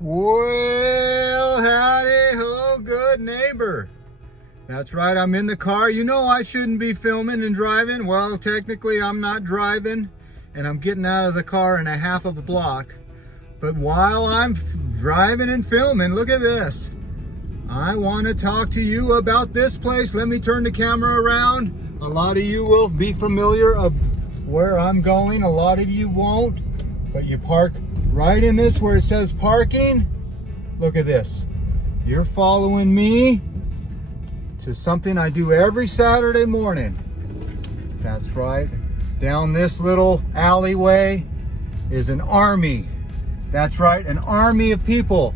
Well, howdy ho, good neighbor. That's right, I'm in the car. You know I shouldn't be filming and driving. Well, technically I'm not driving, and I'm getting out of the car in a half of a block. But while I'm driving and filming, look at this. I want to talk to you about this place. Let me turn the camera around. A lot of you will be familiar of where I'm going. A lot of you won't. But you park right in this where it says parking. Look at this. You're following me to something I do every Saturday morning. That's right. Down this little alleyway is an army. That's right, an army of people.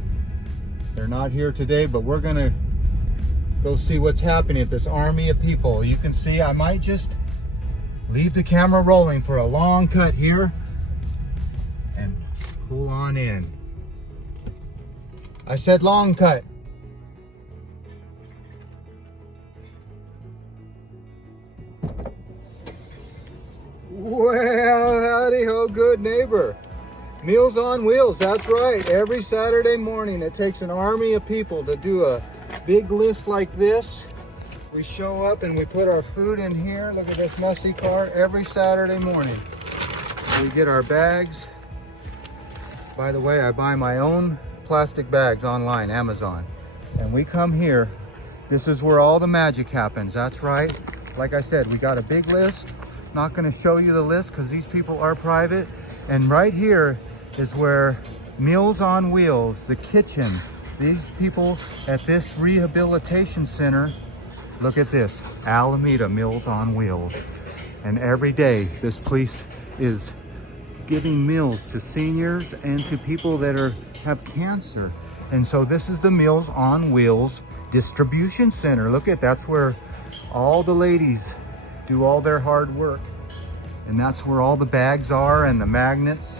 They're not here today, but we're gonna go see what's happening at this army of people. You can see I might just leave the camera rolling for a long cut here and pull on in. I said long cut. Well, howdy ho, good neighbor. Meals on Wheels, that's right. Every Saturday morning, it takes an army of people to do a big list like this. We show up and we put our food in here. Look at this messy car every Saturday morning. We get our bags. By the way, I buy my own plastic bags online, Amazon. And we come here. This is where all the magic happens. That's right. Like I said, we got a big list. Not going to show you the list because these people are private. And right here is where Meals on Wheels, the kitchen, these people at this rehabilitation center, look at this, Alameda Meals on Wheels. And every day this place is giving meals to seniors and to people that have cancer. And so this is the Meals on Wheels distribution center. Look at, that's where all the ladies do all their hard work. And that's where all the bags are and the magnets.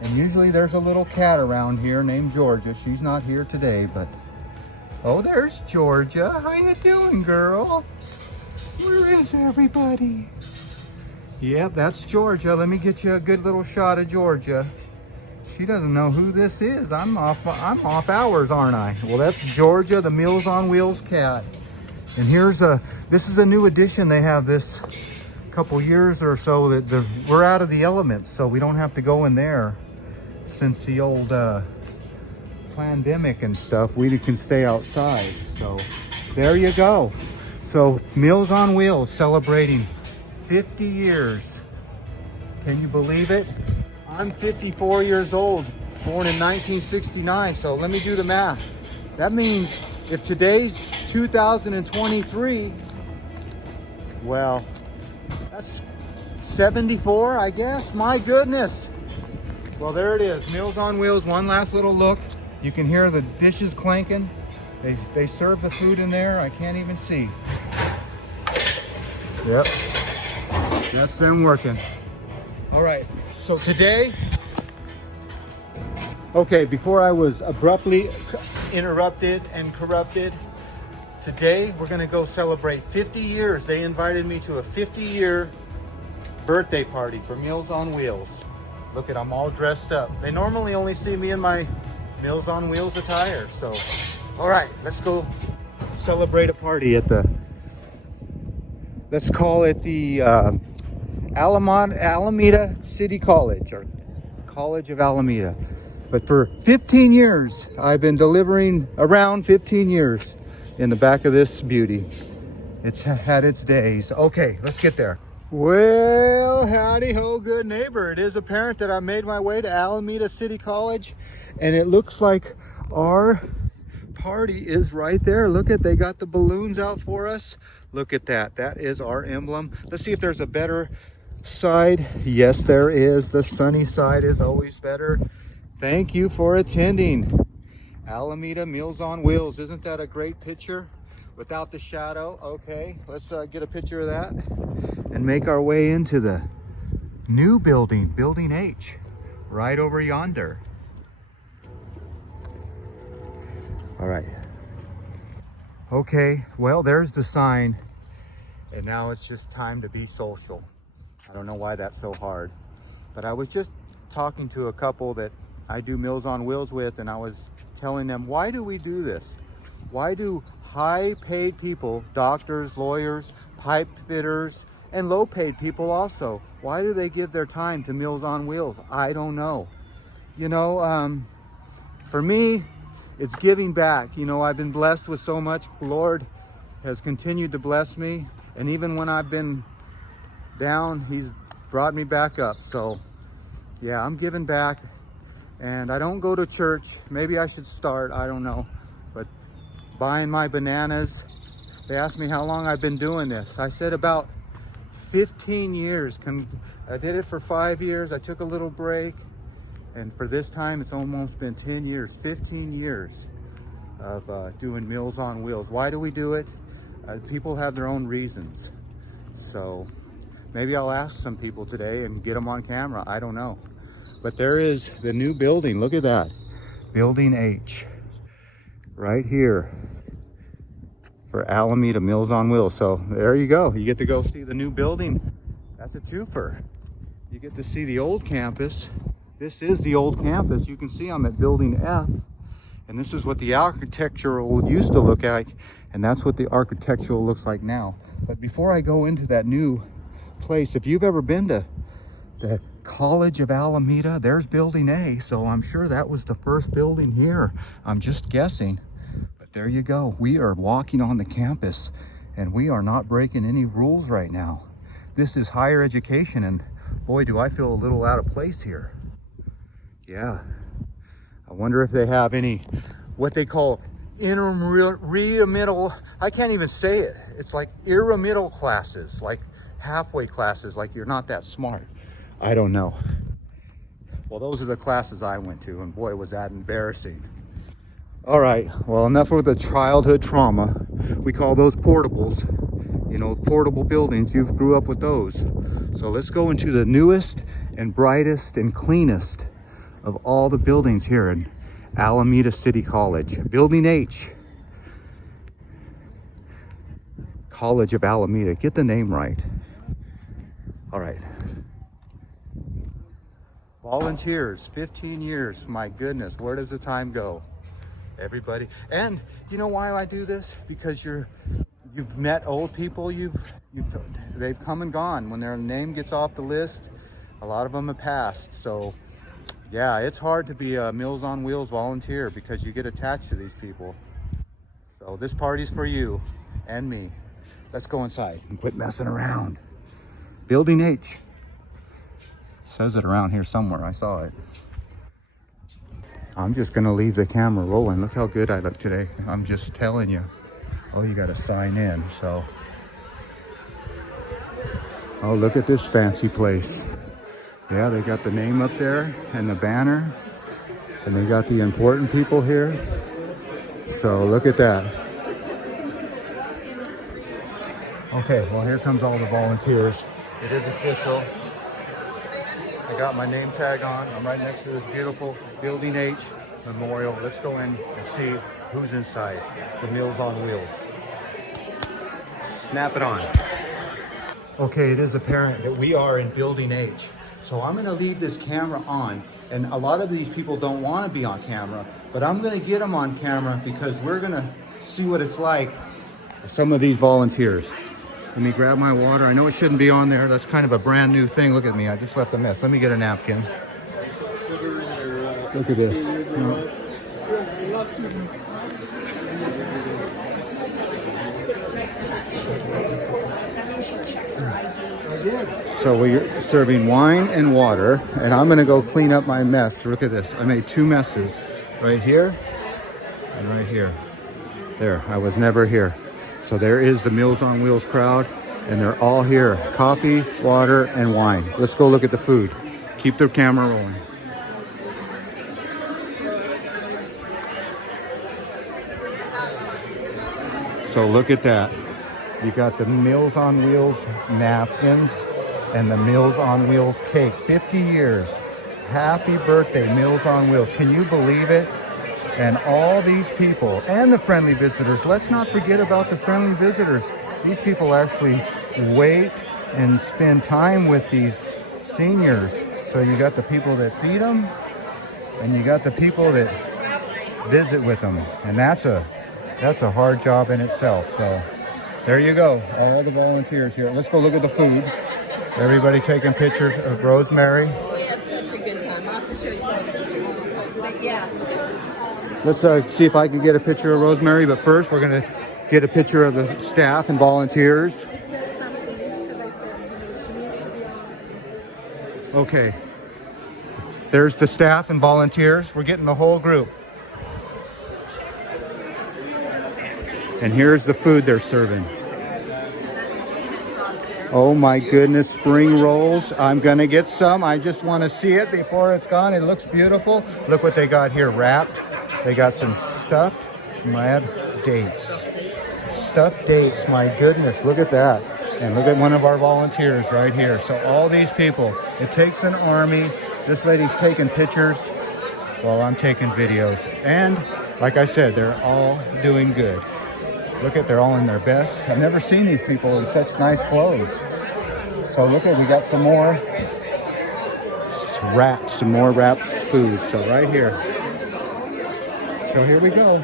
And usually there's a little cat around here named Georgia. She's not here today, but oh, there's Georgia. How you doing, girl? Where is everybody? Yep, that's Georgia. Let me get you a good little shot of Georgia. She doesn't know who this is. I'm off hours, aren't I? Well, that's Georgia, the Meals on Wheels cat. And this is a new addition. They have this couple years or so that we're out of the elements, so we don't have to go in there. Since the old pandemic and stuff, we can stay outside. So there you go. So Meals on Wheels celebrating 50 years. Can you believe it? I'm 54 years old, born in 1969. So let me do the math. That means if today's 2023, well, that's 74, I guess. My goodness. Well, there it is. Meals on Wheels. One last little look. You can hear the dishes clanking. They serve the food in there. I can't even see. Yep. That's them working. All right. So today, okay, before I was abruptly interrupted and corrupted, today we're going to go celebrate 50 years. They invited me to a 50-year birthday party for Meals on Wheels. Look at, I'm all dressed up. They normally only see me in my Meals on Wheels attire. So, all right, let's go celebrate a party at let's call it the Alameda City College, or College of Alameda. But for 15 years, I've been delivering around 15 years in the back of this beauty. It's had its days. Okay, let's get there. Well, howdy ho, good neighbor. It is apparent that I made my way to Alameda City College, and it looks like our party is right there. Look at, they got the balloons out for us. Look at that. That is our emblem. Let's see if there's a better side. Yes, there is. The sunny side is always better. Thank you for attending. Alameda Meals on Wheels. Isn't that a great picture? Without the shadow. Okay, let's get a picture of that and make our way into the new building, Building H, right over yonder. All right. Okay, well, there's the sign. And now it's just time to be social. I don't know why that's so hard. But I was just talking to a couple that I do Meals on Wheels with, and I was telling them, why do we do this? Why do high paid people, doctors, lawyers, pipe fitters, and low paid people also, why do they give their time to Meals on Wheels? I don't know. You know, for me, it's giving back. You know, I've been blessed with so much. The Lord has continued to bless me. And even when I've been down, he's brought me back up. So yeah, I'm giving back. And I don't go to church. Maybe I should start, I don't know. But buying my bananas. They asked me how long I've been doing this. I said about 15 years. I did it for 5 years. I took a little break. And for this time, it's almost been 10 years, 15 years of doing Meals on Wheels. Why do we do it? People have their own reasons. So maybe I'll ask some people today and get them on camera. I don't know. But there is the new building. Look at that. Building H. Right here. For Alameda Meals on Wheels. So there you go. You get to go see the new building. That's a twofer. You get to see the old campus. This is the old campus. You can see I'm at building F, and this is what the architectural used to look like, and that's what the architectural looks like now. But before I go into that new place, if you've ever been to the College of Alameda, there's building A, so I'm sure that was the first building here. I'm just guessing, but there you go. We are walking on the campus, and we are not breaking any rules right now. This is higher education, and boy, do I feel a little out of place here. Yeah, I wonder if they have any, what they call intermediate, I can't even say it. It's like intermediate classes, like halfway classes, like you're not that smart. I don't know. Well, those are the classes I went to, and boy, was that embarrassing. All right, well, enough with the childhood trauma. We call those portables, you know, portable buildings. You grew up with those. So let's go into the newest and brightest and cleanest of all the buildings here in Alameda City College. Building H. College of Alameda. Get the name right. All right. Volunteers, 15 years. My goodness, where does the time go? Everybody. And you know why I do this? Because you've met old people. They've come and gone. When their name gets off the list, a lot of them have passed. So yeah, it's hard to be a Meals on Wheels volunteer because you get attached to these people. So this party's for you and me. Let's go inside and quit messing around. Building H. Says it around here somewhere. I saw it. I'm just gonna leave the camera rolling. Look how good I look today. I'm just telling you. Oh, you gotta sign in, so. Oh, look at this fancy place. Yeah, they got the name up there and the banner, and they got the important people here. So look at that. Okay, well, here comes all the volunteers. It is official. I got my name tag on. I'm right next to this beautiful Building H memorial. Let's go in and see who's inside the Meals on Wheels. Snap it on. Okay, it is apparent that we are in Building H. So I'm gonna leave this camera on, and a lot of these people don't wanna be on camera, but I'm gonna get them on camera because we're gonna see what it's like, some of these volunteers. Let me grab my water. I know it shouldn't be on there. That's kind of a brand new thing. Look at me, I just left a mess. Let me get a napkin. Look at this. No. So we're serving wine and water, and I'm gonna go clean up my mess. Look at this. I made 2 messes, right here and right here. There, I was never here. So there is the Meals on Wheels crowd, and they're all here. Coffee, water, and wine. Let's go look at the food. Keep the camera rolling. So look at that. You got the Meals on Wheels napkins and the Meals on Wheels cake. 50 years. Happy birthday, Meals on Wheels. Can you believe it? And all these people and the friendly visitors. Let's not forget about the friendly visitors. These people actually wait and spend time with these seniors. So you got the people that feed them, and you got the people that visit with them, and that's a hard job in itself. So there you go, all the volunteers here. Let's go look at the food. Everybody taking pictures of Rosemary. We had such a good time. I'll have to show you some of the pictures. But yeah. Let's see if I can get a picture of Rosemary, but first we're going to get a picture of the staff and volunteers. Okay, there's the staff and volunteers. We're getting the whole group. And here's the food they're serving. Oh my goodness, spring rolls. I'm gonna get some. I just want to see it before it's gone. It looks beautiful. Look what they got here wrapped. They got some stuffed mad dates. Stuffed dates, my goodness, look at that. And look at one of our volunteers right here. So all these people, it takes an army. This lady's taking pictures while I'm taking videos. And like I said, they're all doing good. Look at, they're all in their best. I've never seen these people in such nice clothes. So look at, we got some more wraps, food. So right here. So here we go.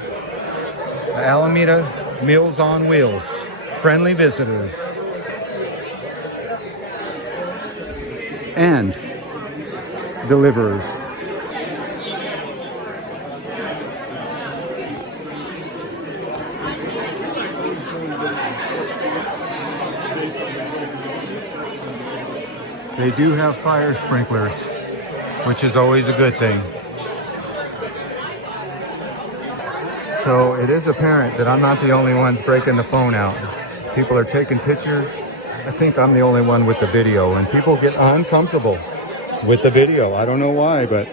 The Alameda Meals on Wheels. Friendly visitors. And deliverers. They do have fire sprinklers, which is always a good thing. So it is apparent that I'm not the only one breaking the phone out. People are taking pictures. I think I'm the only one with the video, and people get uncomfortable with the video. I don't know why, but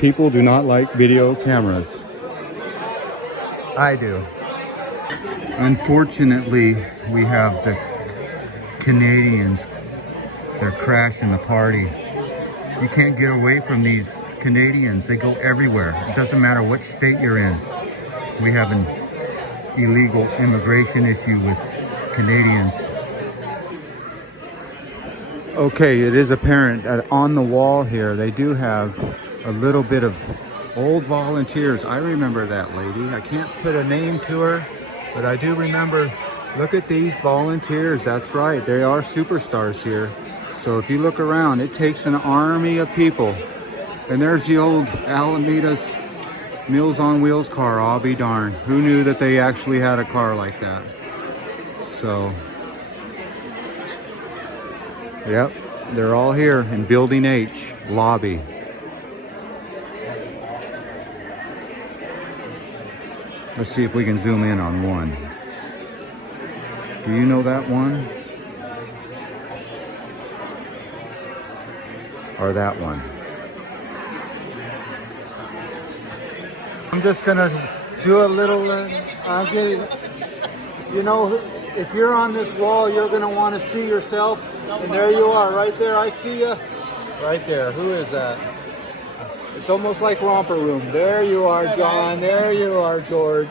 people do not like video cameras. I do. Unfortunately, we have the Canadians. They're crashing the party. You can't get away from these Canadians. They go everywhere. It doesn't matter what state you're in. We have an illegal immigration issue with Canadians. Okay, it is apparent on the wall here, they do have a little bit of old volunteers. I remember that lady. I can't put a name to her, but I do remember. Look at these volunteers. That's right. They are superstars here. So if you look around, it takes an army of people. And there's the old Alameda Meals on Wheels car. I'll be darned. Who knew that they actually had a car like that? So, yep, they're all here in Building H, lobby. Let's see if we can zoom in on one. Do you know that one? Or that one? I'm just gonna do a little, I'm getting, you know, if you're on this wall, you're gonna wanna see yourself. And there you are, right there, I see you. Right there, who is that? It's almost like Romper Room. There you are, John, there you are, George.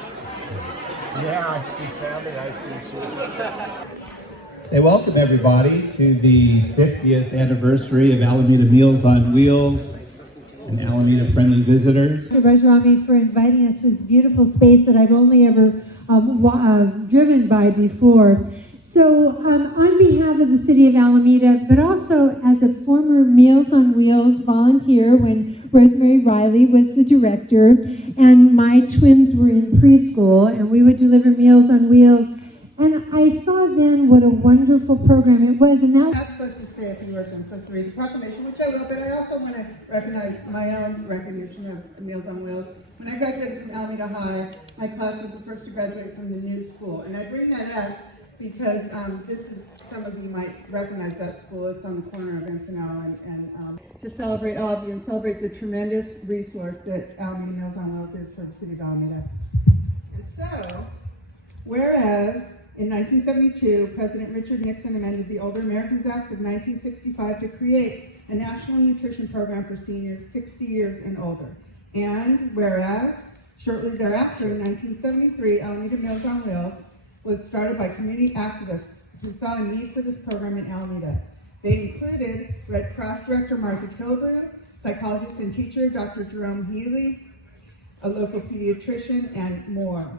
Yeah, I see Sally, I see Sue. Hey, welcome everybody to the 50th anniversary of Alameda Meals on Wheels and Alameda Friendly Visitors. Mr. Bajrami for inviting us to this beautiful space that I've only ever driven by before. So on behalf of the City of Alameda, but also as a former Meals on Wheels volunteer when Rosemary Riley was the director, and my twins were in preschool, and we would deliver Meals on Wheels. And I saw then what a wonderful program it was, and now I'm not supposed to say a few words. I'm supposed to read the proclamation, which I will, but I also want to recognize my own recognition of Meals on Wheels. When I graduated from Alameda High, my class was the first to graduate from the new school. And I bring that up because this is, some of you might recognize that school. It's on the corner of Encinal and to celebrate all of you and celebrate the tremendous resource that Alameda Meals on Wheels is for the City of Alameda. And so, whereas in 1972, President Richard Nixon amended the Older Americans Act of 1965 to create a national nutrition program for seniors 60 years and older. And whereas, shortly thereafter, in 1973, Alameda Meals on Wheels was started by community activists who saw a need for this program in Alameda. They included Red Cross Director Martha Kilbrew, psychologist and teacher, Dr. Jerome Healy, a local pediatrician, and more.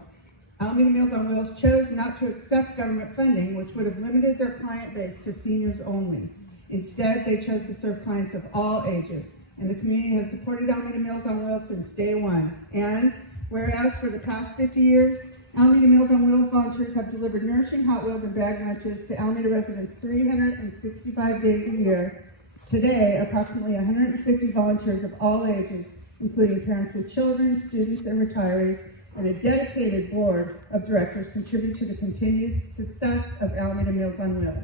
Alameda Meals on Wheels chose not to accept government funding, which would have limited their client base to seniors only. Instead, they chose to serve clients of all ages, and the community has supported Alameda Meals on Wheels since day one. And whereas for the past 50 years, Alameda Meals on Wheels volunteers have delivered nourishing Hot Wheels and bag lunches to Alameda residents 365 days a year, today approximately 150 volunteers of all ages, including parents with children, students, and retirees, and a dedicated board of directors contribute to the continued success of Alameda Meals on Wheels.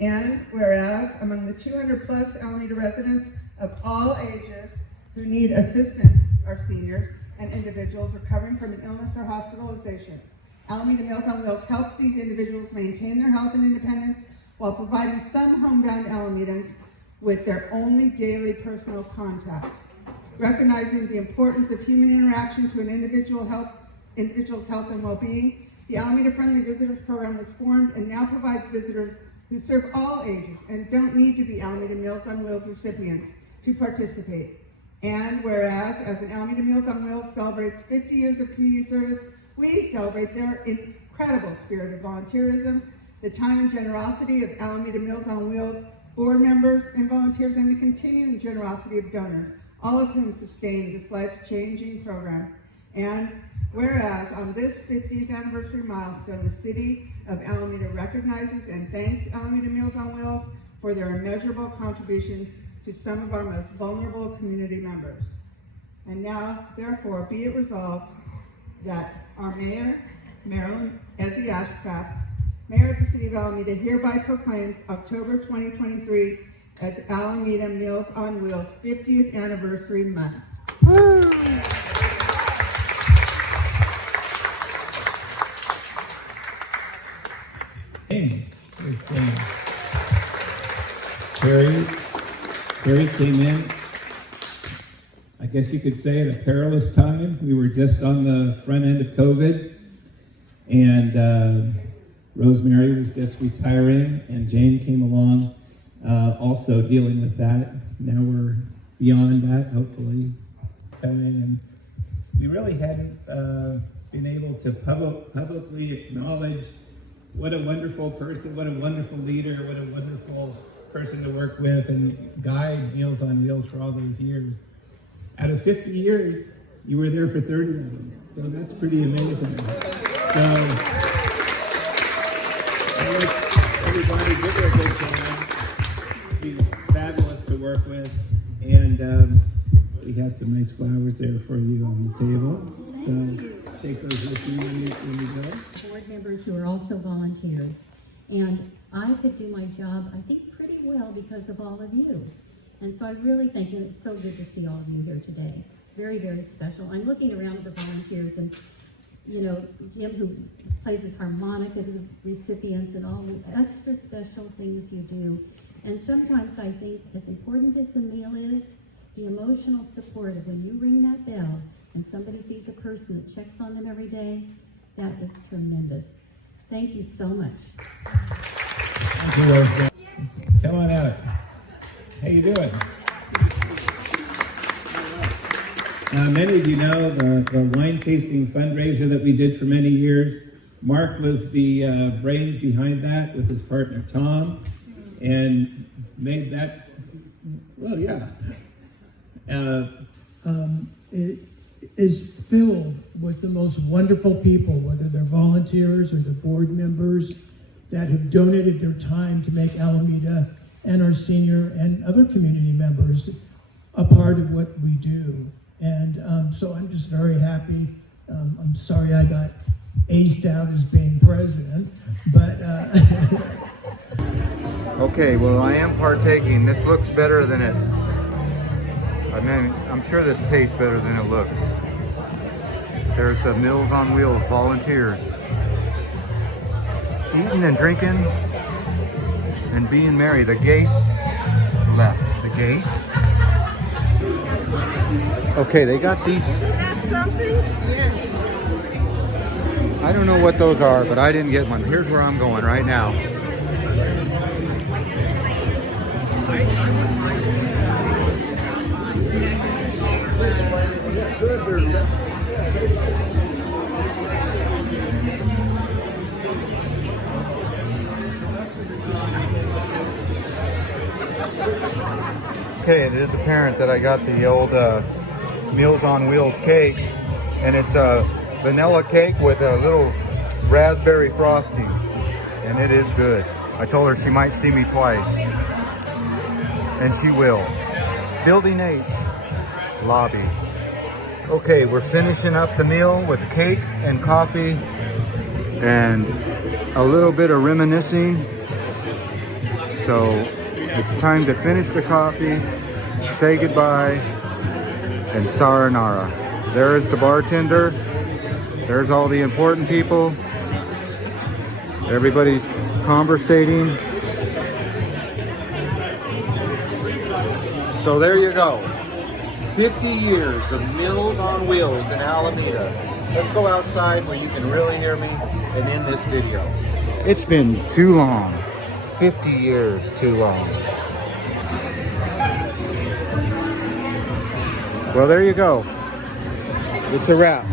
And whereas among the 200 plus Alameda residents of all ages who need assistance are seniors and individuals recovering from an illness or hospitalization, Alameda Meals on Wheels helps these individuals maintain their health and independence while providing some homebound Alamedans with their only daily personal contact. Recognizing the importance of human interaction to an individual's health and well-being, the Alameda Friendly Visitors Program was formed and now provides visitors who serve all ages and don't need to be Alameda Meals on Wheels recipients to participate. And whereas, as an Alameda Meals on Wheels celebrates 50 years of community service, we celebrate their incredible spirit of volunteerism, the time and generosity of Alameda Meals on Wheels board members and volunteers, and the continuing generosity of donors, all of whom sustain this life-changing program. And whereas on this 50th anniversary milestone, the city of Alameda recognizes and thanks Alameda Meals on Wheels for their immeasurable contributions to some of our most vulnerable community members. And now, therefore, be it resolved that our Mayor, Marilyn Ezzy Ashcraft, Mayor of the City of Alameda, hereby proclaims October 2023 as Alameda Meals on Wheels 50th Anniversary Month. Terry came in, I guess you could say, at a perilous time. We were just on the front end of COVID, and Rosemary was just retiring, and Jane came along, also dealing with that. Now we're beyond that, hopefully, coming, and we really hadn't been able to publicly acknowledge what a wonderful person, what a wonderful leader, what a wonderful person to work with and guide Meals on Wheels for all those years. Out of 50 years, you were there for 30 of them, so that's pretty amazing. So, everybody give her a big hand. She's fabulous to work with, and we have some nice flowers there for you on the table. So take those with you when you go. Board members who are also volunteers, and I could do my job, I think, pretty well because of all of you. And so I really thank you. It's so good to see all of you here today. It's very, very special. I'm looking around at the volunteers, and you know, Jim, who plays his harmonica to the recipients, and all the extra special things you do. And sometimes I think, as important as the meal is, the emotional support of when you ring that bell and somebody sees a person that checks on them every day, that is tremendous. Thank you so much. Thank you, Rosemary. Come on out. How you doing? Many of you know the wine tasting fundraiser that we did for many years. Mark was the brains behind that with his partner Tom, and made that, well, yeah. It is filled with the most wonderful people, whether they're volunteers or the board members that have donated their time to make Alameda and our senior and other community members a part of what we do. And so I'm just very happy. I'm sorry I got aced out as being president, but Okay, well, I am partaking. This looks better than it. I mean, I'm sure this tastes better than it looks. There's the Meals on Wheels volunteers eating and drinking and being merry. The geese left. The geese. Okay, they got these. Isn't that something? Yes. I don't know what those are, but I didn't get one. Here's where I'm going right now. Okay, it is apparent that I got the old Meals on Wheels cake, and it's a vanilla cake with a little raspberry frosting, and it is good. I told her she might see me twice, and she will. Building H, lobby. Okay, we're finishing up the meal with cake and coffee and a little bit of reminiscing. So it's time to finish the coffee, say goodbye, and sayonara. There is the bartender. There's all the important people. Everybody's conversating. So there you go. 50 years of Meals on Wheels in Alameda. Let's go outside where you can really hear me and end this video. It's been too long. 50 years too long. Well, there you go. It's a wrap.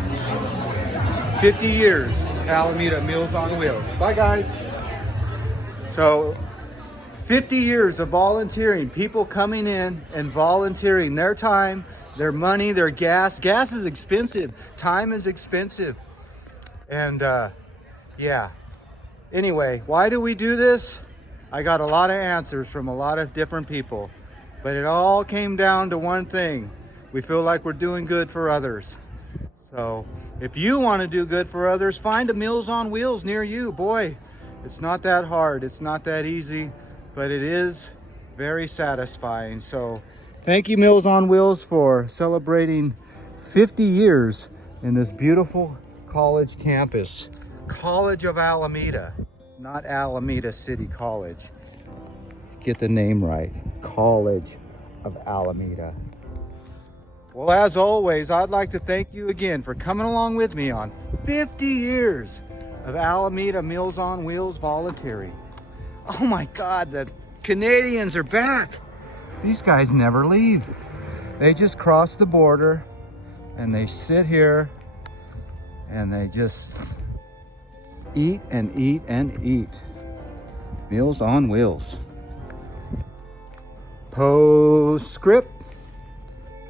50 years, Alameda Meals on Wheels. Bye, guys. So, 50 years of volunteering, people coming in and volunteering their time, their money, their gas. Gas is expensive. Time is expensive. And yeah. Anyway, why do we do this? I got a lot of answers from a lot of different people. But it all came down to one thing. We feel like we're doing good for others. So if you want to do good for others, find a Meals on Wheels near you. Boy, it's not that hard. It's not that easy, but it is very satisfying. So thank you, Meals on Wheels, for celebrating 50 years in this beautiful college campus. College of Alameda, not Alameda City College. Get the name right. College of Alameda. Well, as always, I'd like to thank you again for coming along with me on 50 years of Alameda Meals on Wheels volunteering. Oh my God, the Canadians are back. These guys never leave. They just cross the border and they sit here and they just eat and eat and eat. Meals on Wheels. Postscript.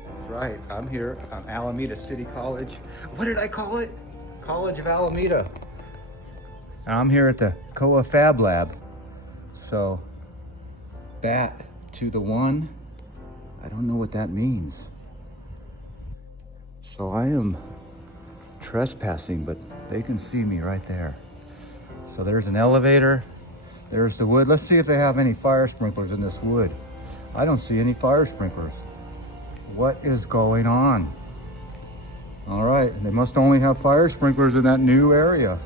That's right, I'm here on Alameda City College. What did I call it? College of Alameda. I'm here at the COA Fab Lab. So, bat to the one. I don't know what that means. So I am trespassing, but they can see me right there. So there's an elevator. There's the wood. Let's see if they have any fire sprinklers in this wood. I don't see any fire sprinklers. What is going on? All right, they must only have fire sprinklers in that new area.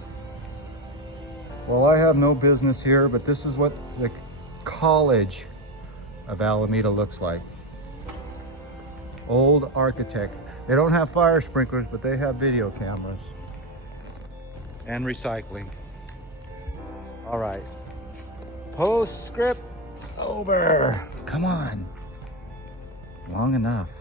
Well, I have no business here, but this is what the College of Alameda looks like. Old architect. They don't have fire sprinklers, but they have video cameras. And recycling. All right. Postscript over. Come on. Long enough.